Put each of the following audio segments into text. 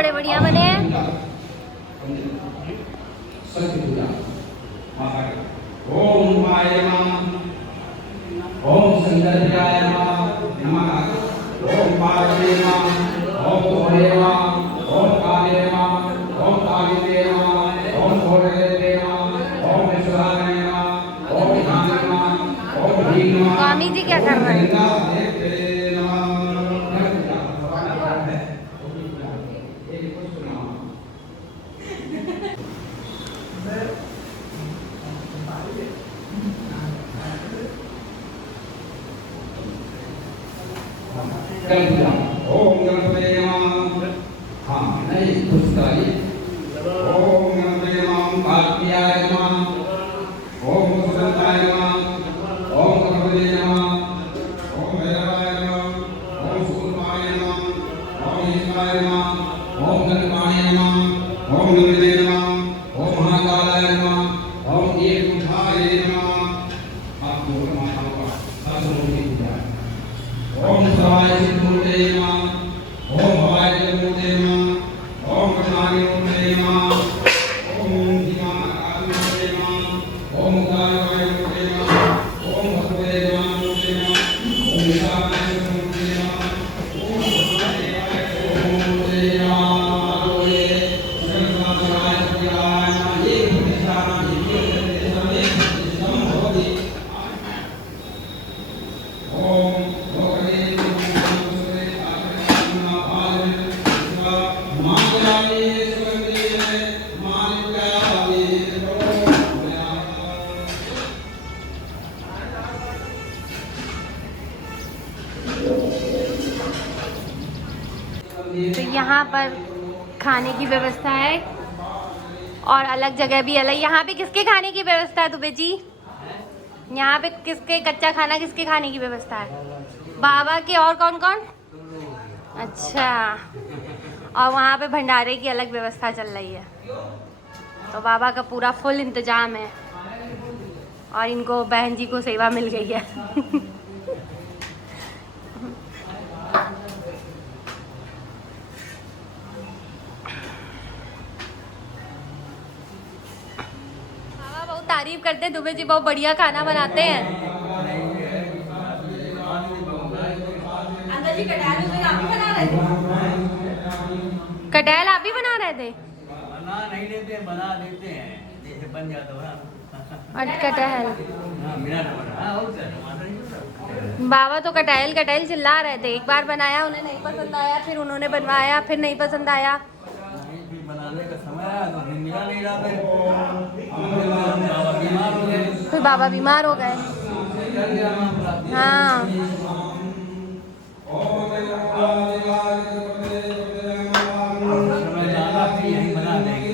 बड़े बढ़िया बने हैं। ओम माय नमः, ओम संदर्भयाय नमः, ओम पार्वती नमः, ओम भोले नमः, ओम काले नमः, ओम कालिके नमः, ओम भोले नमः, ओम विश्वनाथाय नमः, ओम ध्यान नमः, ओम भीम नमः। स्वामी जी क्या कर रहे हैं? ओम गणपते नमः। हाँ नहीं पुष्करी। ओम गणपते नमः, कार्तिकेयाय नमः, ओम सुदंताय नमः, ओम गणपते नमः, ओम भैरवाय नमः, ओम सूर्यमाय नमः, ओम ईश्वराय नमः, ओम गणपाय नमः, ओम नंदे नमः, ओम महाकालाय नमः, ओम एकमुखाय नमः। आप दोनों माताओं का सहस्रमूर्ति पूजा। ओम शिवाय मूर्ते नमः, ओम भवाय मूर्ते नमः, ओम करुणाय मूर्ते नमः, ओम धीमाकाय मूर्ते नमः, ओम उदारकाय मूर्ते नमः, ओम भगवते नमः मूर्ते नमः, ओम विशालाय मूर्ते नमः, ओम महादेवाय मूर्ते नमः। बोले सर्वनाथाय प्रियाय नमः। एक प्रतिष्ठा एक भवति। ओम तो यहाँ पर खाने की व्यवस्था है और अलग जगह भी अलग। यहाँ पे किसके खाने की व्यवस्था है दुबे जी? यहाँ पे किसके कच्चा खाना किसके खाने की व्यवस्था है? बाबा के और कौन कौन? अच्छा, और वहाँ पे भंडारे की अलग व्यवस्था चल रही है। तो बाबा का पूरा फुल इंतजाम है और इनको बहन जी को सेवा मिल गई है। तारीफ करते हैं, दुबे जी बहुत बढ़िया खाना बनाते हैं। अंकल जी कटहल आप ही बना रहे थे? कटहल आप ही बना रहे थे? बना नहीं देते, बना देते हैं, जैसे बन जाता है। और कटहल बाबा तो कटहल कटहल चिल्ला रहे थे। एक बार बनाया, उन्हें नहीं पसंद आया, फिर उन्होंने बनवाया, फिर नहीं पसंद आया। बनाने का समय आया तो फिर निकल नहीं रहा, फिर बाबा बीमार हो गए। हाँ, यही बना देंगे।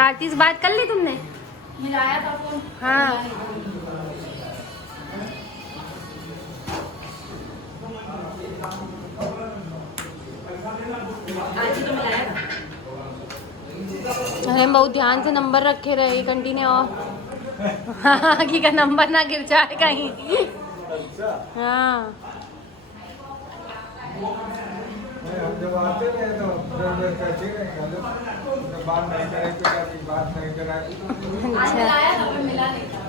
आरती से बात कर ली तुमने? मिलाया था फोन। हाँ, अरे बहुत ध्यान से नंबर रखे रहे एक आंटी ने। और हाँ कि का नंबर ना गिर जाए कहीं। हाँ, हम जब आते रहे तो कहते रहे बात नहीं करे, बात नहीं कराई। अच्छा, मिला नहीं था।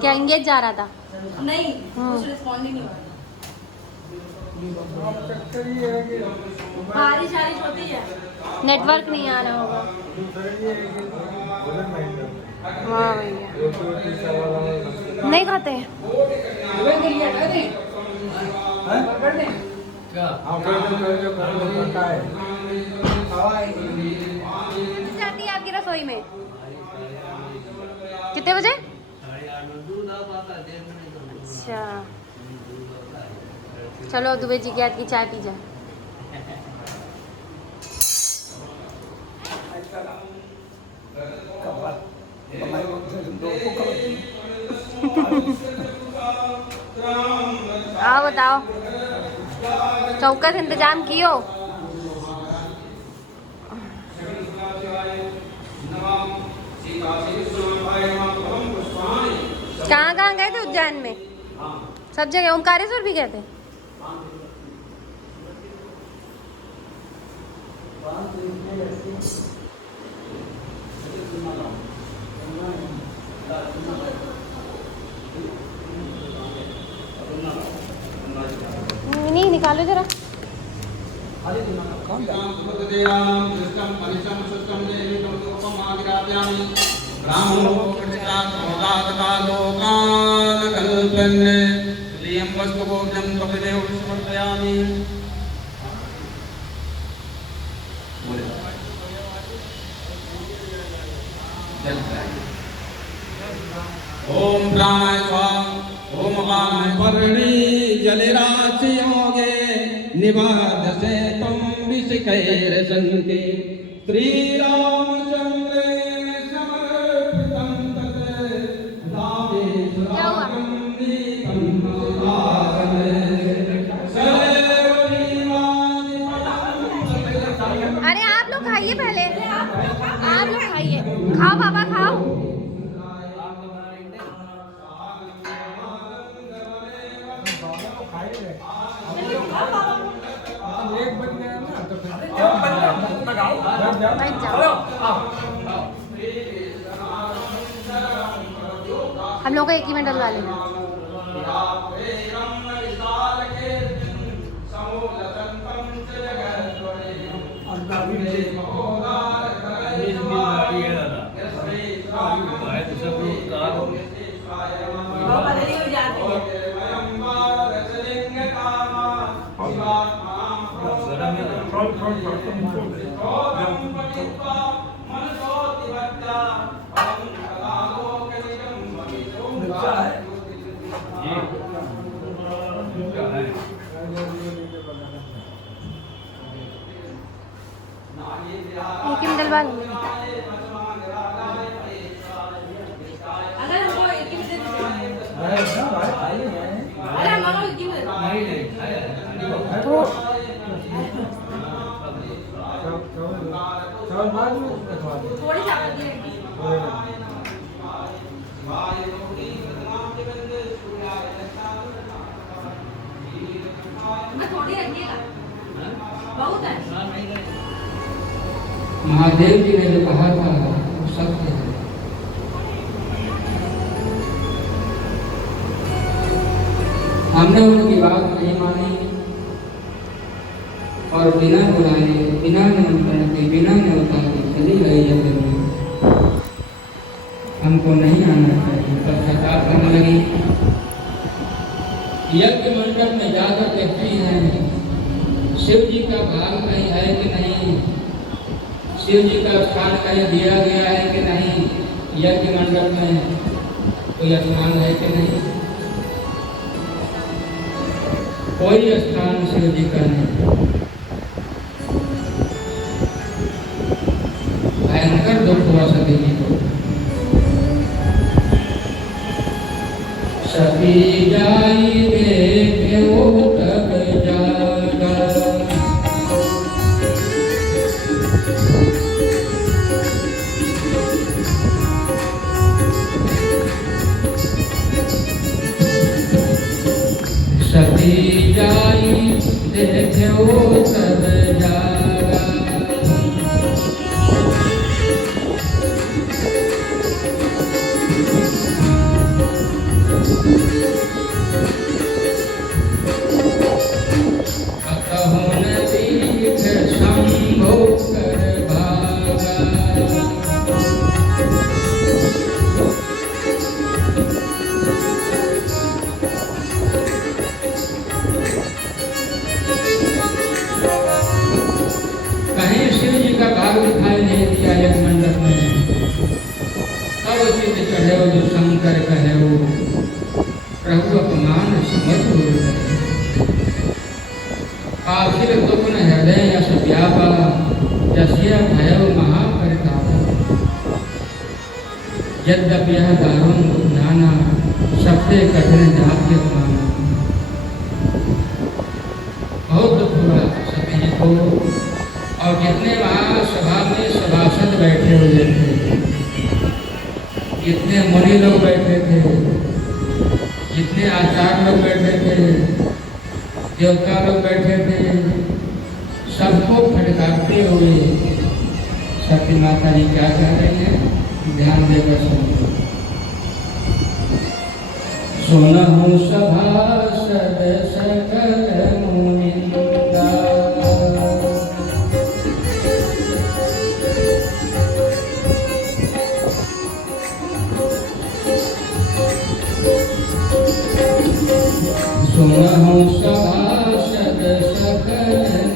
क्या इंगेज जा रहा था? नहीं, कुछ रिस्पॉन्ड ही नहीं हुआ। बारिश होती है, नेटवर्क नहीं आ रहा होगा। हाँ भैया, नहीं खाते हैं। जाती है आपकी रसोई में कितने बजे? अच्छा, चलो दुबे जी के हाथ की चाय पी जाए। आओ बताओ, चौकस इंतजाम कियो? कहाँ कहाँ गए थे उज्जैन में? सब जगह ओमकारेश्वर भी गए थे। नहीं निकालो जरा। ओम प्राणाय स्वाहा ओम अपानाय पर्णी जलराशि योगे निवादसे तम विषकैर संके श्री रामचंद्रेण समर्पितं तत् रामेश्वरागं नीतं सुधारणे सदैव जीवानि अरे आप लोग खाइए पहले, आप लोग खाइए, खाओ पापा खाओ। एक बन गया ना तो फिर बैठ जाओ। हम लोग को एक ही में डलवा लेना। एक ही में डलवा लेंगे। अगर हमको एक ही में दे दीजिए। अरे हम लोग एक ही में दे दो। तो चावल बाद में रखवा दो। थोड़ी चावल दी रहेगी। मैं थोड़ी रखिएगा। बहुत है। महादेव जी ने जो कहा था वो सत्य है। हमने उनकी बात नहीं मानी और बिना बुलाए, बिना निमंत्रण के, बिना न्योता के चली गई यज्ञ में। हमको नहीं आना चाहिए। पश्चाताप करने लगी। यज्ञ मंडप में जाकर देखती हैं शिव जी का भाग कहीं है कि नहीं, शिव जी का स्थान कहीं दिया गया है कि नहीं, यज्ञ मंडप में कोई स्थान है कि नहीं, कोई स्थान शिव जी का नहीं। भयंकर दुख हुआ सती जी को। सती जाई देखे वो तक जागा, सती जाई देखे वो तब जागा। कहूँ न दीख शंभो कर भागा, कहीं शिव जी का भाग दिखाई नहीं दिया यज्ञ मंडप में। तब चित चढ़े जो शंकर कहे वो प्रभु अपमान समझ हो। आखिर दुग्न हृदय यश व्यापा, यस्य भय महापरिताप। यद्यपि यह दारुण नाना, सबसे कठिन जाप्य माना। बहुत दुख हुआ सती जी को। और जितने वहाँ सभा में सभासद बैठे हुए थे, जितने मुनि लोग बैठे थे, जितने आचार्य लोग बैठे देवता लोग बैठे थे, सबको फटकारते हुए सती माता जी क्या कह रही हैं, ध्यान देकर सुनो। सुनहु सभासद सकल मुनिंदा, सुनहु सभासद सकल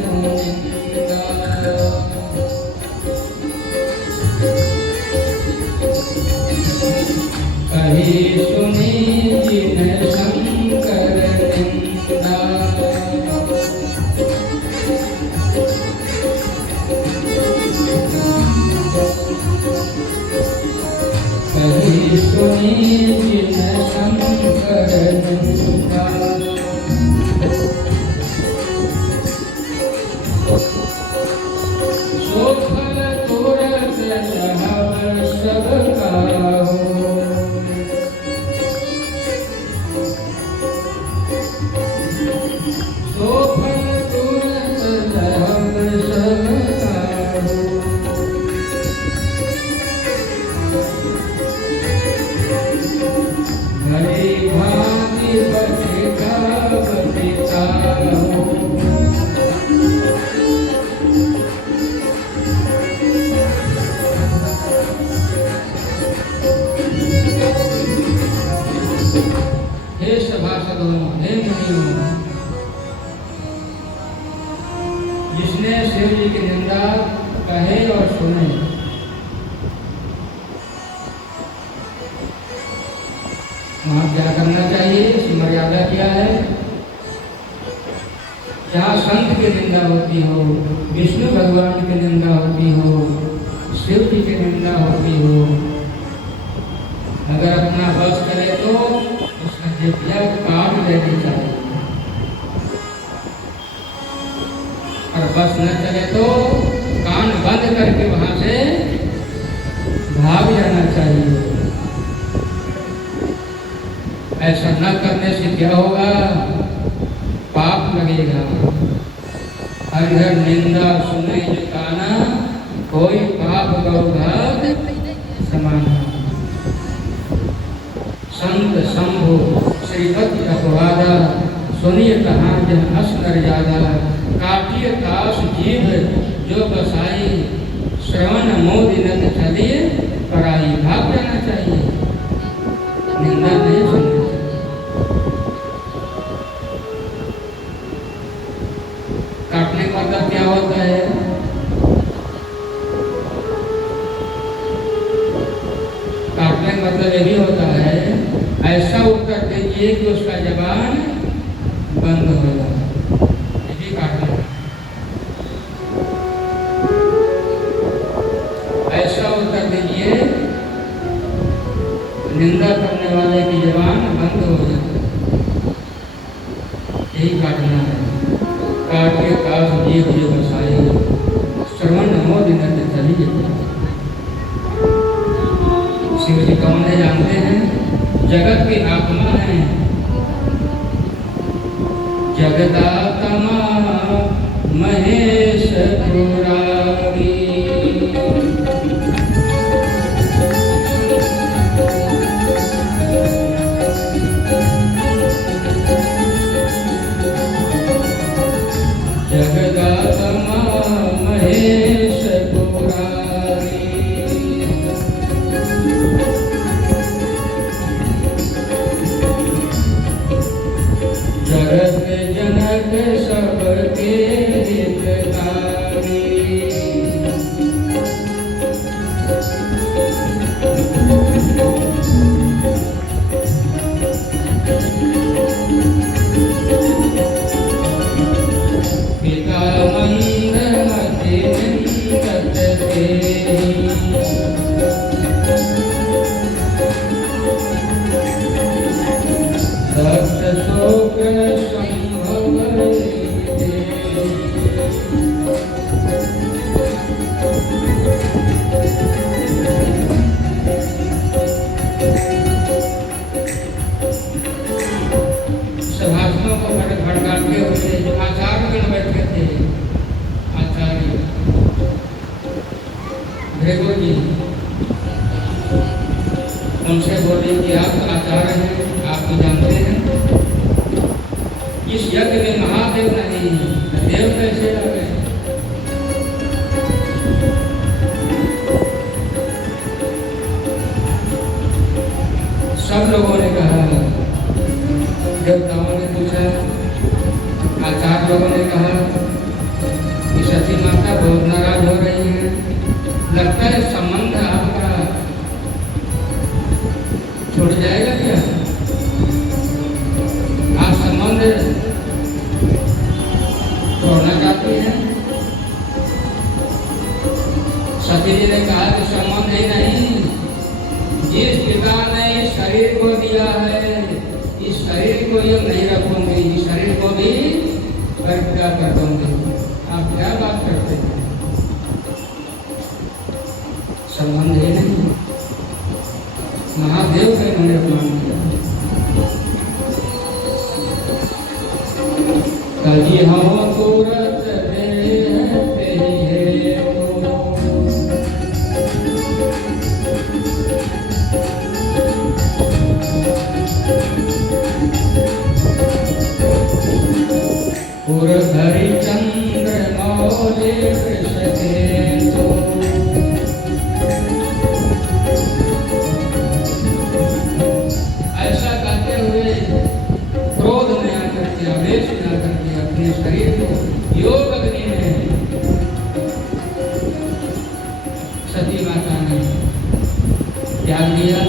मुनिंदा, कही सुनी जिन शंकर निंदा, कही सुनी जिन शंकर निंदा, सोफल तुरत सहब सब काहू, सोफल तुरत सहब सब काहू, भली भांति बटिका बटिकाहू, हे सभासदों, हे मुनियों, जिसने शिव जी की निंदा कहे और सुने, वहां क्या करना चाहिए, इसकी मर्यादा क्या है। जहाँ संत की निंदा होती हो, विष्णु भगवान की निंदा होती हो, शिव जी की निंदा होती हो, अगर अपना बस करे तो उसका जिभ्या काट देनी चाहिए, और बस न चले तो कान बंद करके वहां से भाग जाना चाहिए। ऐसा न करने से क्या होगा, पाप लगेगा। हर निंदा सुने जो काना, कोई पाप गौघात समान। संत शंभु श्रीपति अपवादा, सुनिए कहाँ जन अस कर जादा, काटिय काश जीव जो बसाई, श्रवण मोदि नद चलिए पराई। भाग जाना चाहिए, निंदा नहीं सुननी चाहिए। काटने का मतलब क्या होता है, काटने का मतलब यही होता है, ऐसा उत्तर दीजिए कि उसका जबान बंद हो जाए, यही काटना। ऐसा उत्तर दीजिए निंदा करने वाले की जबान बंद हो जाए, यही काटना है। काटे काश जीव जो बसाए, श्रवण मोदि नद चलिए। शिव जी कौन है जानते हैं, जगत की आत्मा है, जगदात्मा महेश पुरारी। जगदात्मा महेश पुरारी, जगत जनक सबके हितकारी। पिता मंदमति निंदत तेहि, दक्ष शोक संभव तेहि। शास्त्रों को भड़काते हुए जो आचार्यगण बैठे थे, आचार्य भृगु जी, उनसे बोले कि आप आचार्य हैं, आप तो जानते हैं इस यज्ञ में महादेव नहीं, देव कैसे आ गए? सब लोगों ने कहा, देवताओं ने पूछा, आचार्य लोगों ने कहा कि सती माता बहुत नाराज हो रही है, लगता है संबंध आपका छूट जाएगा क्या? आप संबंध तोड़ना चाहती हैं? सती जी ने कहा कि संबंध ही नहीं, जिस पिता ने इस शरीर को दिया है, इस शरीर को ये नहीं रखूंगी, इस शरीर को भी परित्याग कर दूंगी। आप क्या बात करते हैं? संबंध ही नहीं, महादेव का मैंने अपमान किया। कभी हम तुरंत हरिचंद्र मौले कृष्ण, ऐसा कहते हुए क्रोध में आकर के, आवेश में आकर के अपने शरीर को योग अग्नि में सती माता ने त्याग दिया।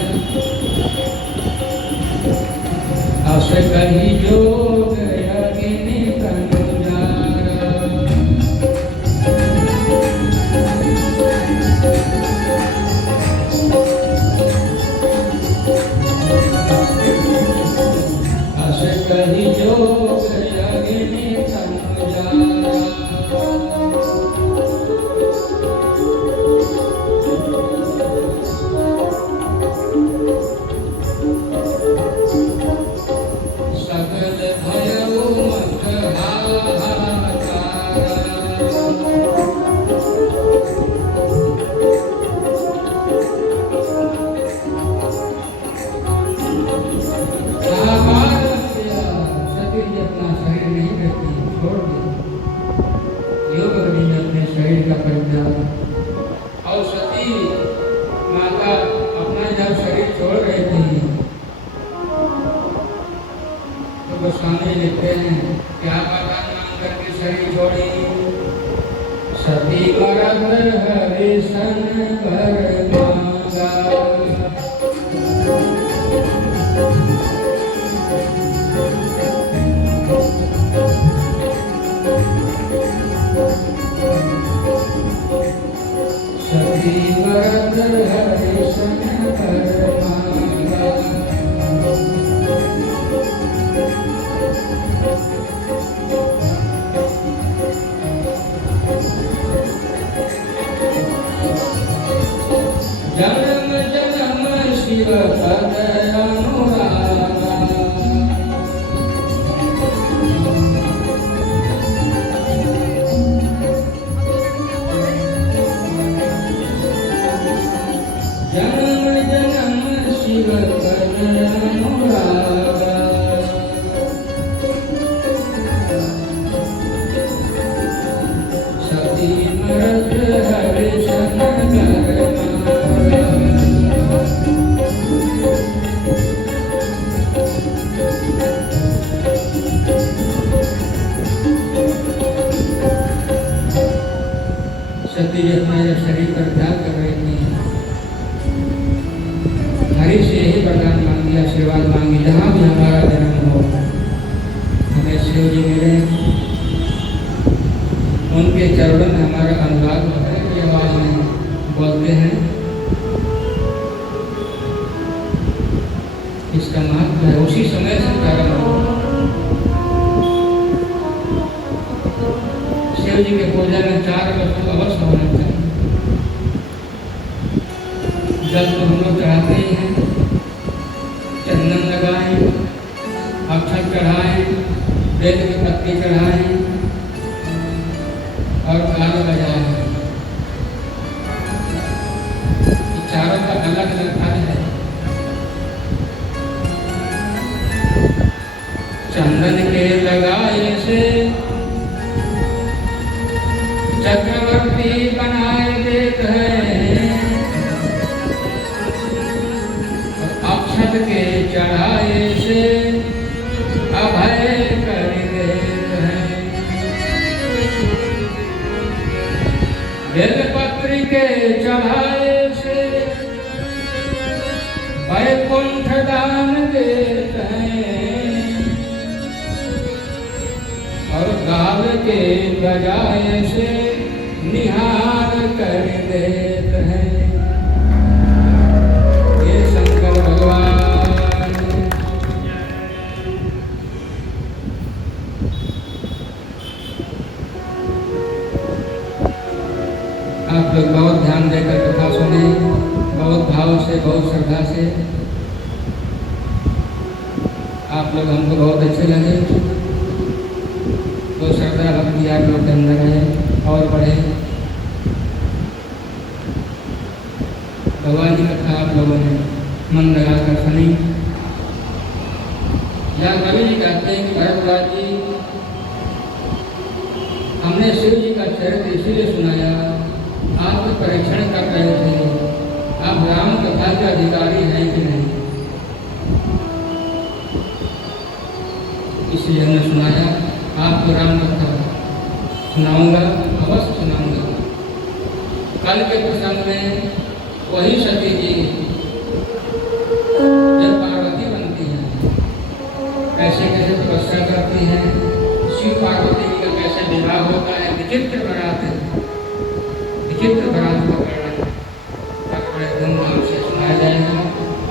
अवश्य कहीं योग अग्नि कहीं योग अग्नि संजारा, सकल भयउ मत हाहाकार, अपना शरीर नहीं करती, छोड़ दिया, योग अग्नि में अपने शरीर का परित्याग। और सती माता अपना जब शरीर छोड़ रही थी तो गोस्वामी लिखते हैं, क्या वरदान मांग करके शरीर छोड़ी? सती मरत हरिशन भर मांगा, सती मरत हरिशन भर मांगा, जन्म जन्म शिव पद अनुरागा, जन्म जन्म शिव पद अनुरागा, सती मरत हरिशन भर मांगा। सती जी अपना शरीर पर त्याग कर रही थी, हरि से यही वरदान मांगी, आशीर्वाद मांगी, जहाँ भी हमारा जन्म हो हमें शिव जी मिले, उनके चरणों में हमारा अनुराग बढ़े। ये आवाज में बोलते हैं, इसका महत्व है। उसी समय से प्रारंभ हो, शिव जी के पूजा में 4 वस्तु अवश्य होना चाहिए। जल तो हम लोग चढ़ाते ही हैं, चंदन लगाएं, अक्षत चढ़ाएं, बेल की पत्ती चढ़ाएं और गान बजाएं। चारों का अलग अलग फल है। चंदन के लगाए से चक्रवर्ती बनाए देते हैं, अक्षत के चढ़ाए से अभय कर देते हैं। बेलपत्र के चढ़ाए से वैकुंठ दान देते हैं, और गाव के बजाए से निहार कर देते हैं। ये शंकर भगवान। आप लोग बहुत ध्यान देकर कथा सुने, बहुत भाव से, बहुत श्रद्धा से। आप लोग हमको बहुत अच्छे लगे, तो श्रद्धा भक्ति आप लोग के अंदर है और बढ़े। भगवान की कथा आप लोगों ने मन लगाकर सुनी। या कवि जी कहते हैं कि भरद्वाज जी, हमने शिव जी का चरित्र इसीलिए सुनाया, आप परीक्षण कर रहे थे, आप राम कथा के अधिकारी हैं कि नहीं, इसलिए हमने सुनाया। आपको राम कथा सुनाऊंगा, अवश्य सुनाऊंगा। कल के प्रसंग में वही सती जी जब पार्वती बनती हैं, कैसे कैसे तपस्या करती हैं, शिव पार्वती जी का कैसे विवाह होता है, विचित्र बारात है, विचित्र बारात का वर्णन बड़े धूमधाम से सुनाया जाएगा।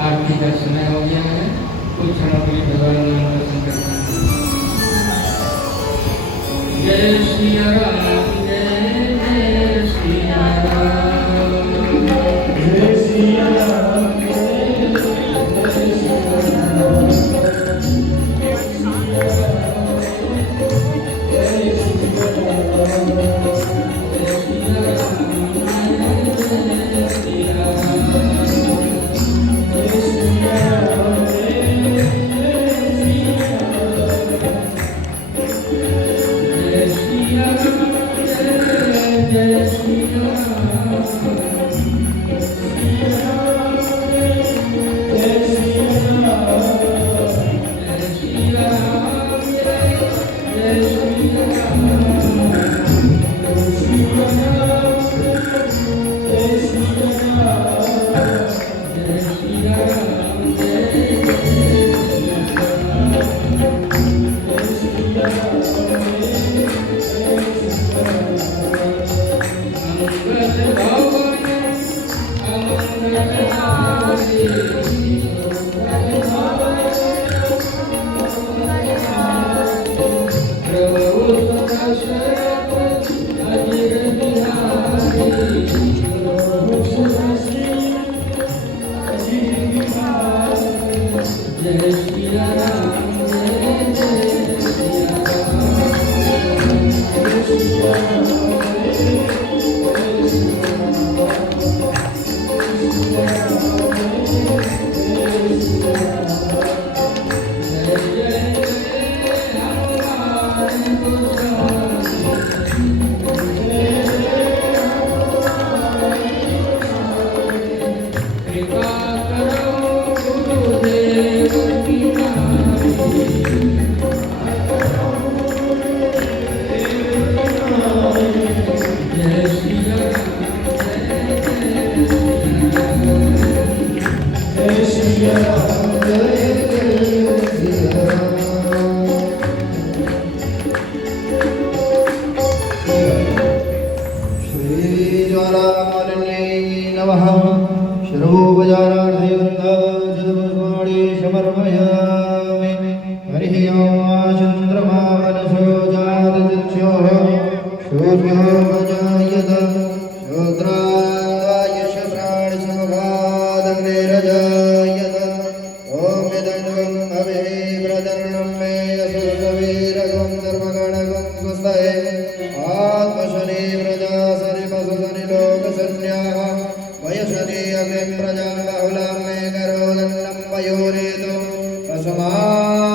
आरती का समय हो गया है, कुछ क्षणों के लिए भगवान नाम दर्शन करते हैं। जय श्री राम, जय जय श्री राम, जय श्री राम, जय जय श्री राम, जय श्री राम, जय श्री राम, जय श्री गं धर्मगणगं स्वस्तये आत्मशनि प्रजा सरि पशुशनि लोकशन्याः वयशनि अग्नि प्रजा बहुलां मे करोदन्नं पयोरेतु पशुमाशुधान्ता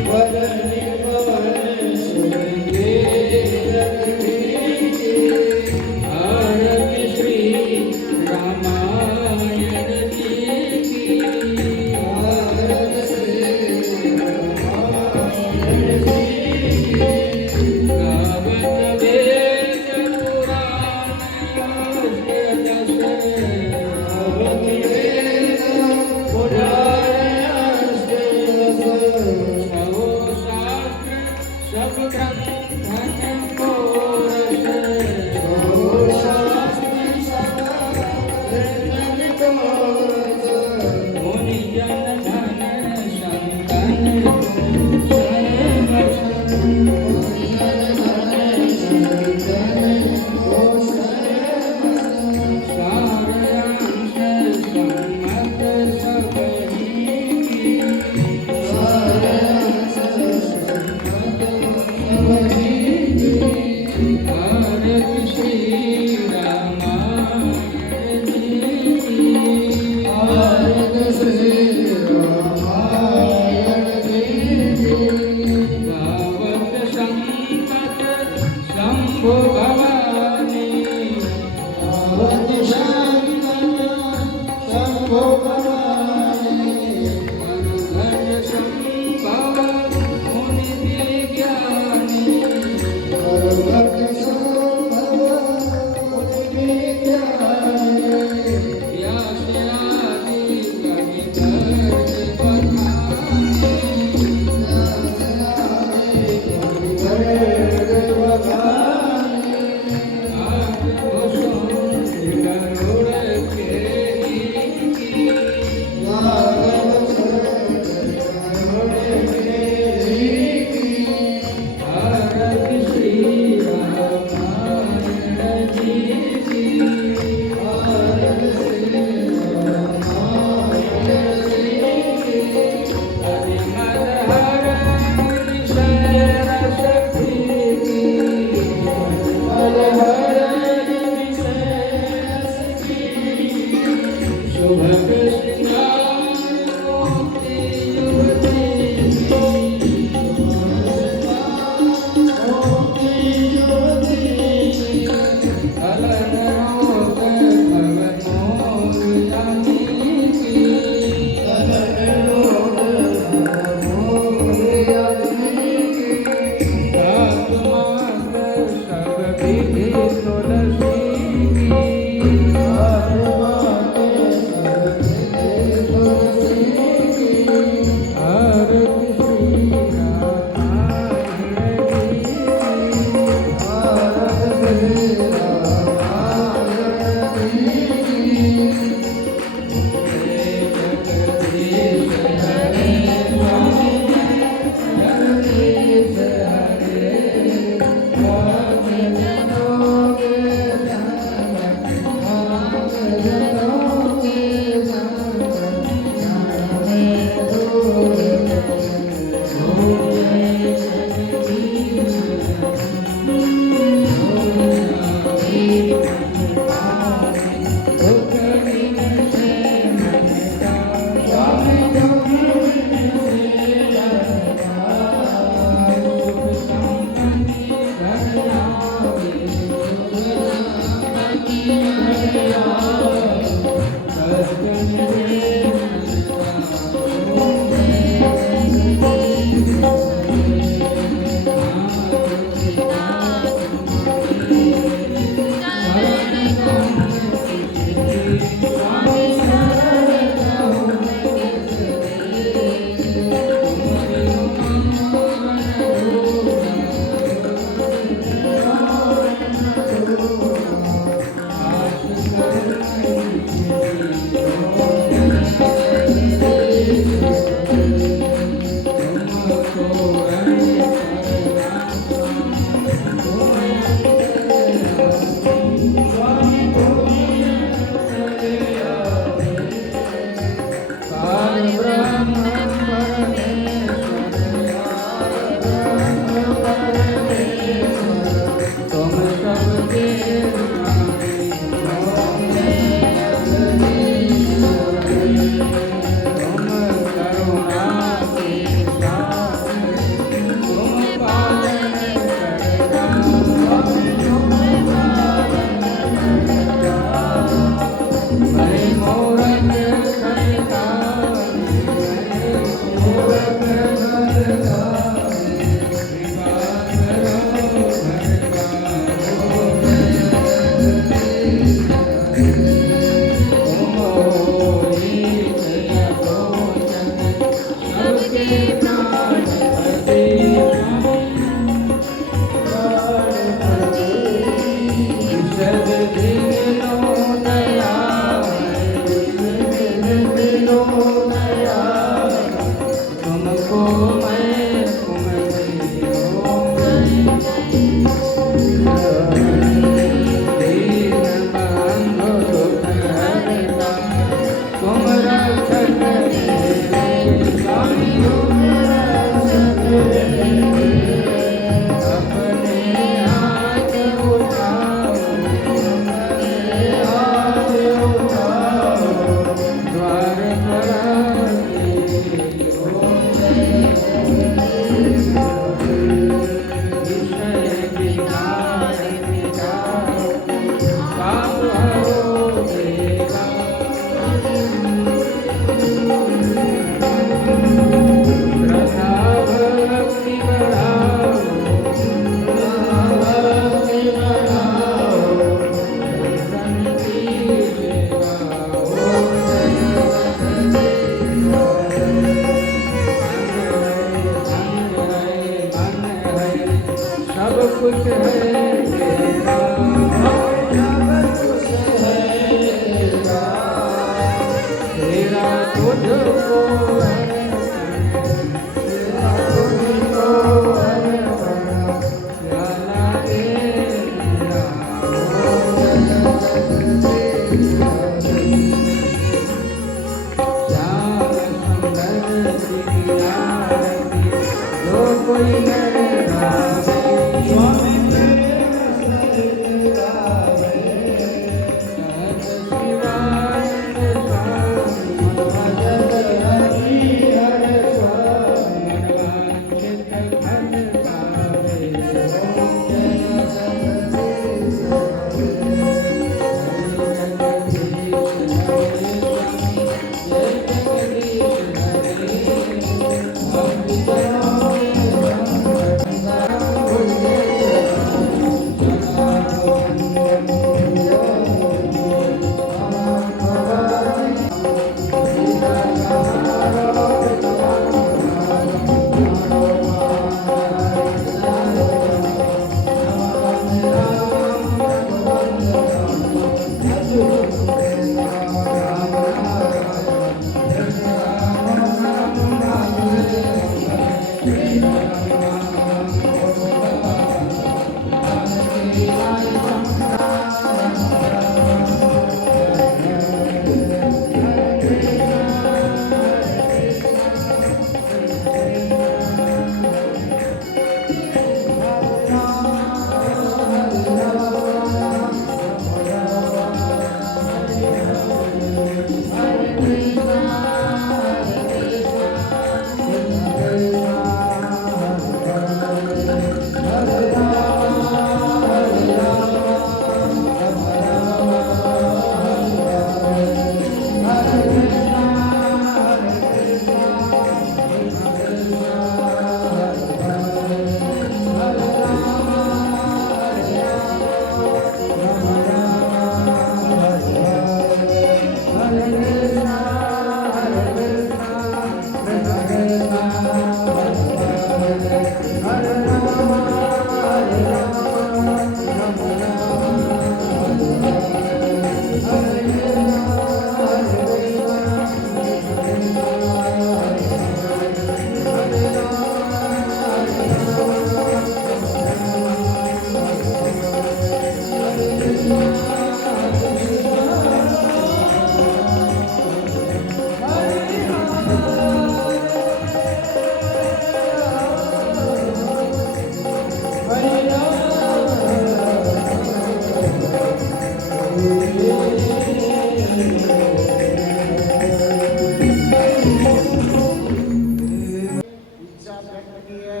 इच्छा व्यक्त की है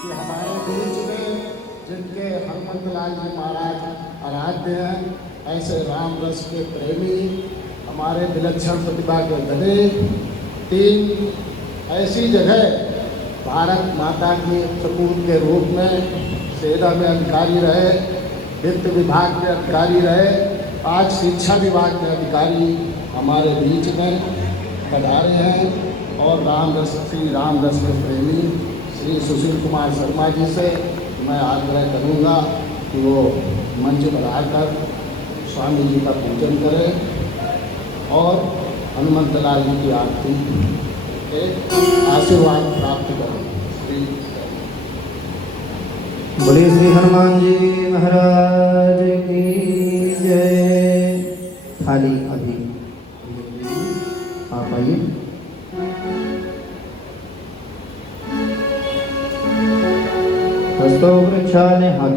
कि हमारे बीच में जिनके हनुमंतलाल जी महाराज आराध्य हैं, ऐसे राम रस के प्रेमी, हमारे विलक्षण प्रतिभा के गधे, 3 ऐसी जगह भारत माता की सपूत के रूप में सेना में अधिकारी रहे, वित्त विभाग के अधिकारी रहे, आज शिक्षा विभाग के अधिकारी हमारे बीच में पधारे हैं। और श्री राम रस के प्रेमी श्री सुशील कुमार शर्मा जी से मैं आग्रह करूंगा कि वो मंच बढ़ाकर स्वामी जी का पूजन करें और हनुमंतलाल जी की आरती के आशीर्वाद प्राप्त करें। बोलिए श्री हनुमान जी महाराज की जय। थाली अभी आप आइए। हस्तो वृक्षाले हाथ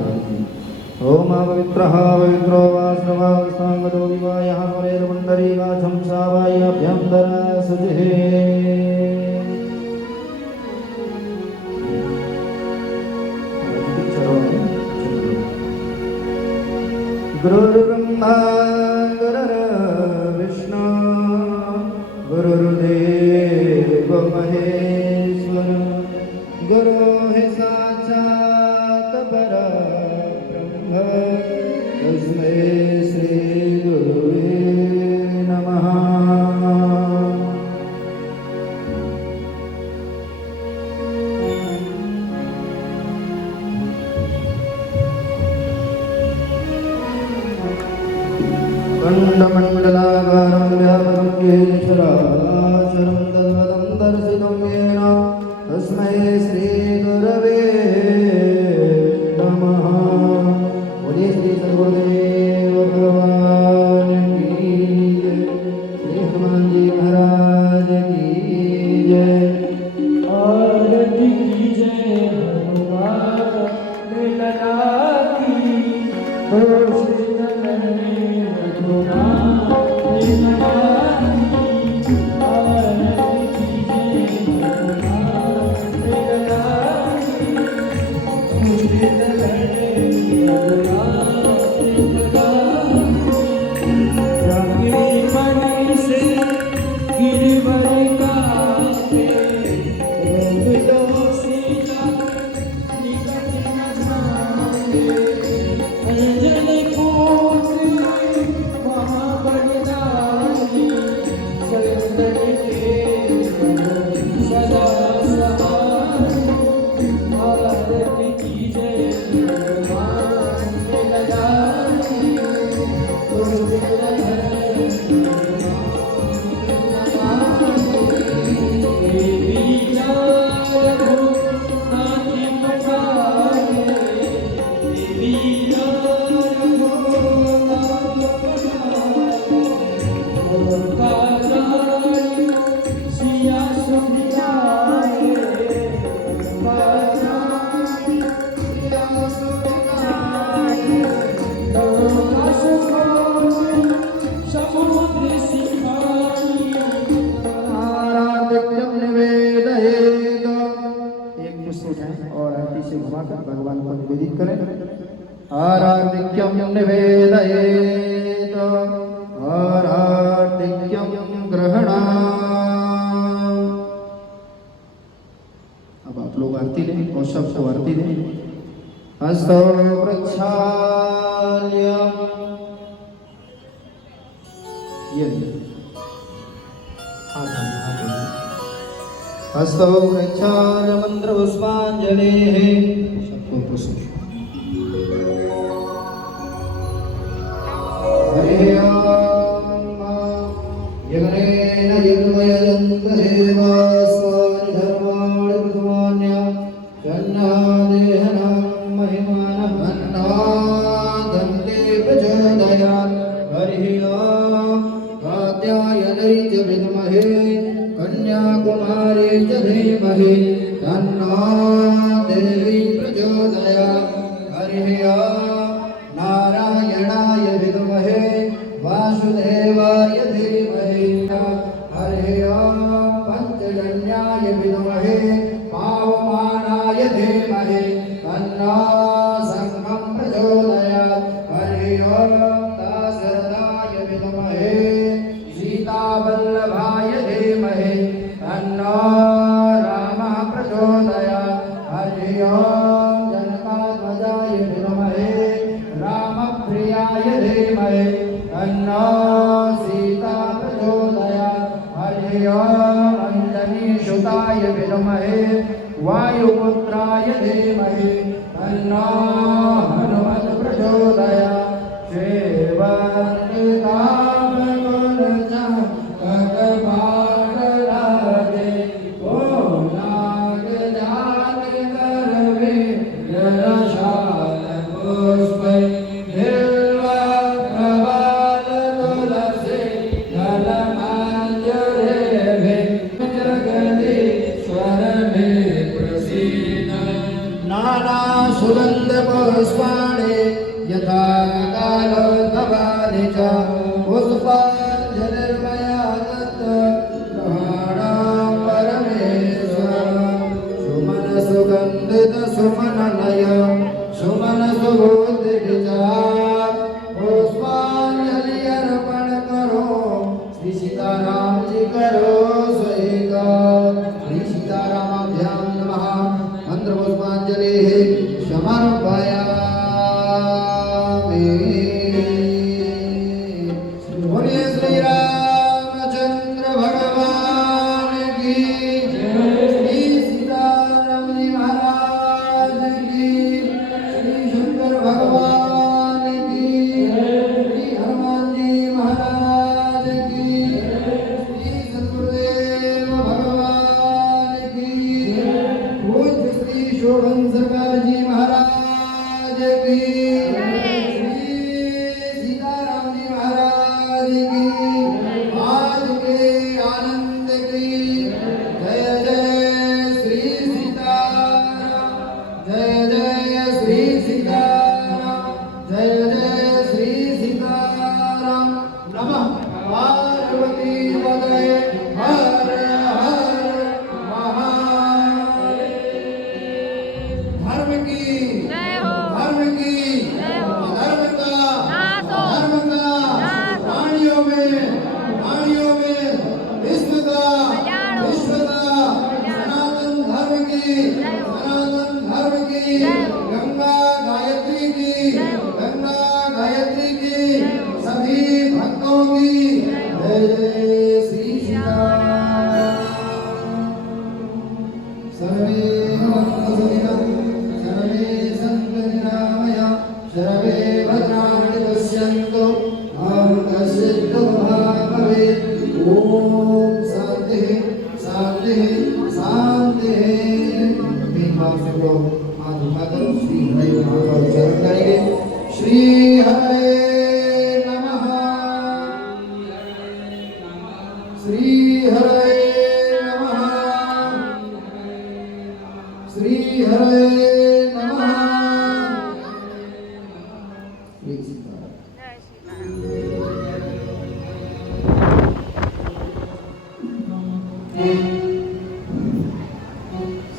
ओम पवित्रः पवित्रो वा सर्वावस्थांगतो विवायः परेर्वण्डरीकाछं सावायभ्यन्तरा सुजिः। गुरुर्ब्रह्मा गुरुर्विष्णु गुरुर्देवो महेश्वर गुरुः साक्षात् परब्रह्म तस्मै श्री गुरुवे नमः। खण्डमण्डलाकारं व्यापकं येन चराचरं तद्वदं दर्शितं येन तस्मै श्रीगुरवे नमः। बोलिए श्री सद्गुरुदेव भगवान की जय। श्री हनुमान जी महाराज की जय। आरती जय हनुमान लला की भगवान को निवेदित करें। आराधिक्यम निवेदयेत आराधिक्यम ग्रहणा। अब आप लोग आरती लें और सबको आरती दें। हस्तो प्रक्षाल्य हस्तो वृक्षाय मन्त्रपुष्पाञ्जलेः सबको प्रसन्न हरे यज्ञेन यज्ञमयजन्तदेवास्वानि धर्माणि प्रथमान्य जन्नादेहनां महिमानः अन्नादन्ते प्रचोदयात् हरिः ओम् कात्यायनै च विद्महे कन्याकुमारी च धीमहि तन्नो देवी प्रचोदयात् हरिः ओम् नारायणाय विद्महे वासुदेवाय धीमहि हरिः ओम् पञ्चजन्याय विद्महे पावमानाय धीमहि तन्नो संघं प्रचोदयात् हरिः ओम् दाशरथाय विद्महे सीतावल्लभाय धीमहि तन्नो रामः प्रचोदयात् हरिः ओम् जनकात्मजाय विद्महे रामप्रियाय धीमहि तन्नो सीता प्रचोदयात् हरिः ओम् अञ्जनीसुताय विद्महे वायुपुत्राय धीमहि तन्नो हनुमत् प्रचोदयात् कटपाटराजे ओ नागजातकरवे जलशाल पुष्पै बिल्वप्रवालतुलसी जलमाञ्जरेभे जगदीश्वर मे प्रसीद नाना सुगन्धपुष्पाणि यथा कालोद्भवानि च पुष्पाञ्जलिर्मया दत्त ग्रहाणां परमेश्वर सुमन सुगन्धित सुमनलय सुमन सुबोधिविचार पुष्पांजलि अर्पण करो श्री सीताराम जी करो स्वीकार श्री सीतारामाभ्यां नमः मंत्र पुष्पांजलिः समर्पयामि। बोलिए श्री रामचंद्र भगवान की जय। श्री सीताराम जी महाराज की, श्री शंकर भगवान की जय। श्री हनुमान जी महाराज की जय। श्री सद्गुरुदेव भगवान की जय। पूज्य श्री शोभन सरकार जी महाराज की जय। श्री सीताराम जी महाराज की आज के आनंद की जय जय श्री सीताराम जय जय श्री सीताराम जय जय श्री सीताराम नमः पार्वती पतये हर हर महादेव। धर्म की जय हो। धर्म की जय हो। धर्म का नाश हो। धर्म का नाश हो। प्राणियों में विश्व का कल्याण हो। विश्व का सनातन धर्म की जय हो। सनातन धर्म की जय हो। गंगा गायत्री की जय हो। गंगा गायत्री की जय हो। सभी भक्तों की जय जय श्री सीताराम। सर्वे भक्तजनः सर्वे सन्तनिरामय सर्वे भद्राणि पश्यन्तु मा कश्चित् दुःखभाग् भवेत्। ॐ शान्तिः शान्तिः शान्तिः। तीन बार सब लोग हाथ उठाकर श्री हरे नमः का उच्चारण करेंगे। श्री हरे नमः श्री हरे नमः श्री हरे नमः। श्री सीताराम। जय श्री राम।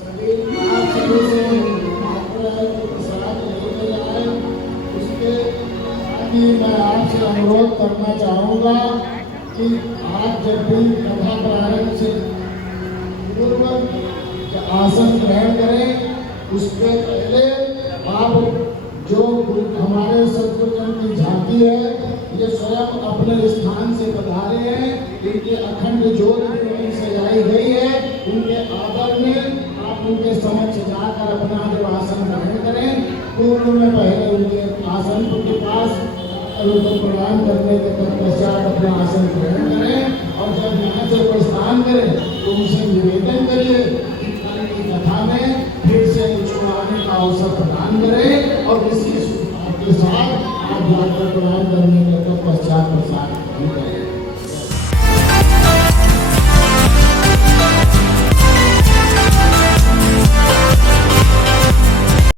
सभी आप सभी से मात्र प्रसाद लेके जाए। उसके आगे मैं आपसे अनुरोध करना चाहूँगा कि आप जब भी कथा प्रारंभ से पूर्व आसन ग्रहण करें उसके पहले आप जो हमारे सदगुरुजन की झांकी है ये स्वयं अपने स्थान से पधारे हैं। इनके अखंड ज्योत आसन के पास उनको प्रणाम करने के पश्चात अपना आसन ग्रहण करें और जब यहाँ से प्रस्थान करें तो उनसे निवेदन करिए कि कल की कथा में फिर से मुझको आने का अवसर प्रदान करें और इसी के साथ आप जाकर प्रणाम करने